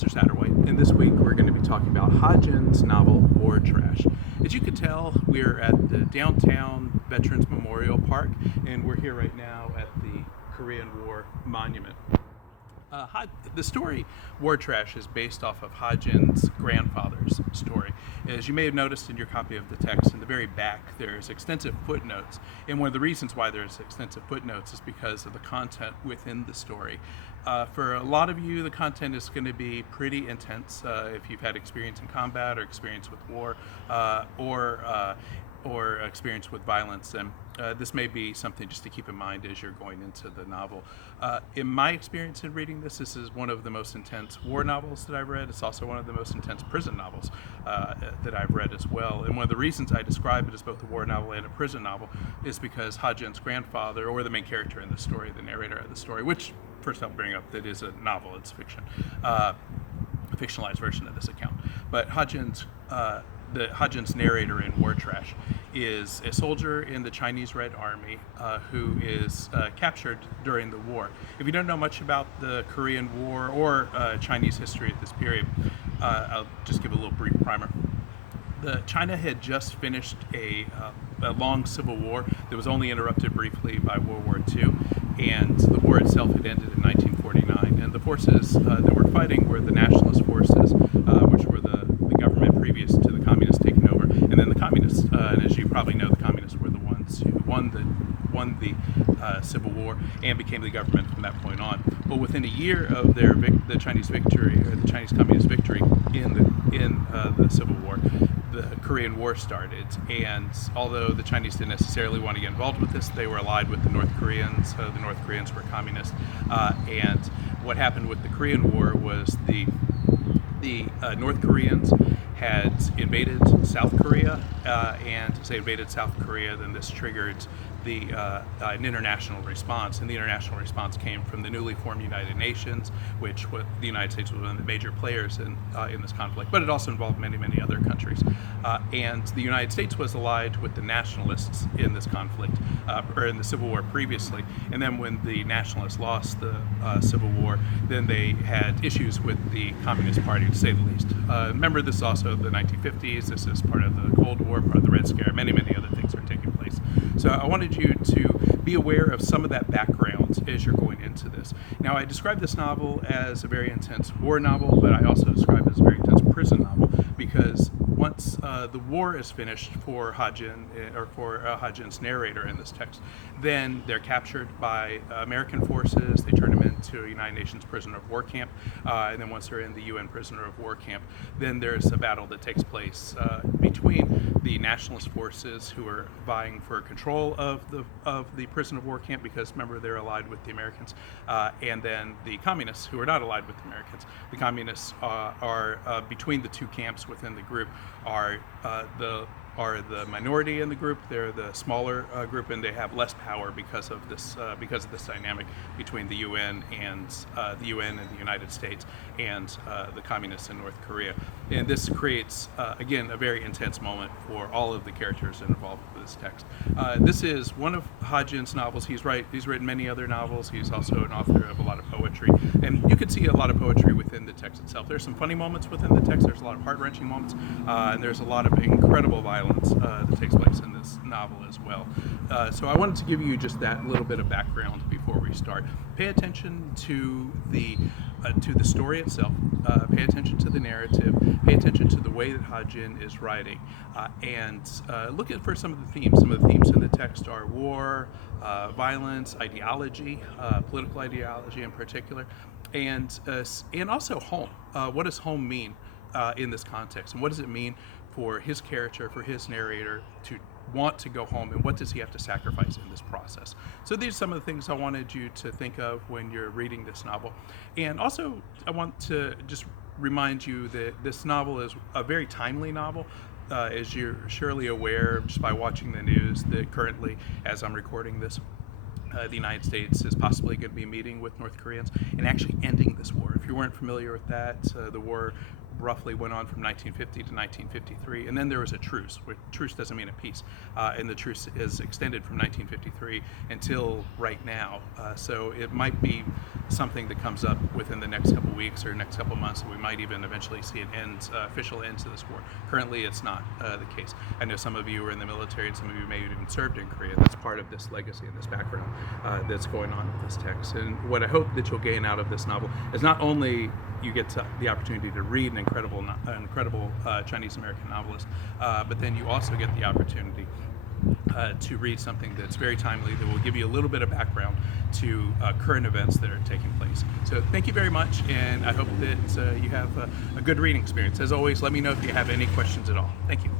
Mr. Satterwhite, and this week we're going to be talking about Ha Jin's novel War Trash. As you can tell, we're at the downtown Veterans Memorial Park, and we're here right now at the Korean War Monument. The story War Trash is based off of Ha Jin's grandfather's story. As you may have noticed in your copy of the text, in the very back there's extensive footnotes, and one of the reasons why there's extensive footnotes is because of the content within the story. For a lot of you, the content is going to be pretty intense if you've had experience in combat or experience with war or experience with violence, and this may be something just to keep in mind as you're going into the novel. In my experience in reading this is one of the most intense war novels that I've read. It's also one of the most intense prison novels that I've read as well. And one of the reasons I describe it as both a war novel and a prison novel is because Ha Jin's grandfather, or the main character in the story, the narrator of the story, which first I'll bring up that is a novel, it's fiction, a fictionalized version of this account. But Ha Jin's narrator in War Trash is a soldier in the Chinese Red Army who is captured during the war. If you don't know much about the Korean War or Chinese history at this period, I'll just give a little brief primer. China had just finished a long civil war that was only interrupted briefly by World War II, and the war itself had ended in 1949. And the forces that were fighting were the nationalist forces, which were the government previous to the communists taking over, and then the communists. And as you probably know, the communists were the ones who won the Civil War and became the government from that point on. Well, within a year of the Chinese victory, or the Chinese communist victory in the Civil War, the Korean War started. And although the Chinese didn't necessarily want to get involved with this, they were allied with the North Koreans. The North Koreans were communists, and what happened with the Korean War was the North Koreans had invaded South Korea, and as they invaded South Korea, then this triggered an international response, and the international response came from the newly formed United Nations, which the United States was one of the major players in this conflict, but it also involved many other countries. And the United States was allied with the nationalists in this conflict, or in the Civil War previously, and then when the nationalists lost the Civil War, then they had issues with the Communist Party, to say the least. Remember, this is also the 1950s, this is part of the Cold War, part of the Red Scare, many other things are taking place. So I wanted you to be aware of some of that background as you're going into this. Now, I describe this novel as a very intense war novel, but I also describe it as a very intense prison novel, because once the war is finished for Ha Jin, or for Ha Jin's narrator in this text, then they're captured by American forces. They turn them into a United Nations prisoner of war camp, and then once they're in the UN prisoner of war camp, then there's a battle that takes place between the nationalist forces, who are vying for control of the prison of war camp, because remember, they're allied with the Americans, and then the communists, who are not allied with the Americans. The communists are between the two camps within the group, are the minority in the group. They're the smaller group, and they have less power because of this dynamic between the UN and the United States and the communists in North Korea. And this creates again a very intense moment for all of the characters involved with this text. This is one of Ha Jin's novels. He's written many other novels. He's also an author of a lot of poetry, and you can see a lot of poetry within the text itself. There's some funny moments within the text. There's a lot of heart-wrenching moments, and there's a lot of incredible violence that takes place in this novel as well. So I wanted to give you just that little bit of background before we start. Pay attention to the story itself. Pay attention to the narrative. Pay attention to the way that Ha Jin is writing, and look for some of the themes. Some of the themes in the text are war, violence, ideology, political ideology in particular, and also home. What does home mean in this context, and what does it mean for his character, for his narrator, to want to go home, and what does he have to sacrifice in this process? So these are some of the things I wanted you to think of when you're reading this novel. And also, I want to just remind you that this novel is a very timely novel. As you're surely aware just by watching the news, that currently, as I'm recording this, the United States is possibly going to be meeting with North Koreans and actually ending this war. If you weren't familiar with that, the war roughly went on from 1950 to 1953, and then there was a truce. Truce doesn't mean a peace, and the truce is extended from 1953 until right now. So it might be something that comes up within the next couple weeks or next couple months. We might even eventually see an official end to this war. Currently, it's not the case. I know some of you are in the military, and some of you may have even served in Korea. That's part of this legacy and this background that's going on with this text. And what I hope that you'll gain out of this novel is not only you get the opportunity to read an incredible Chinese American novelist, but then you also get the opportunity to read something that's very timely, that will give you a little bit of background to current events that are taking place. So thank you very much, and I hope that you have a good reading experience. As always, let me know if you have any questions at all. Thank you.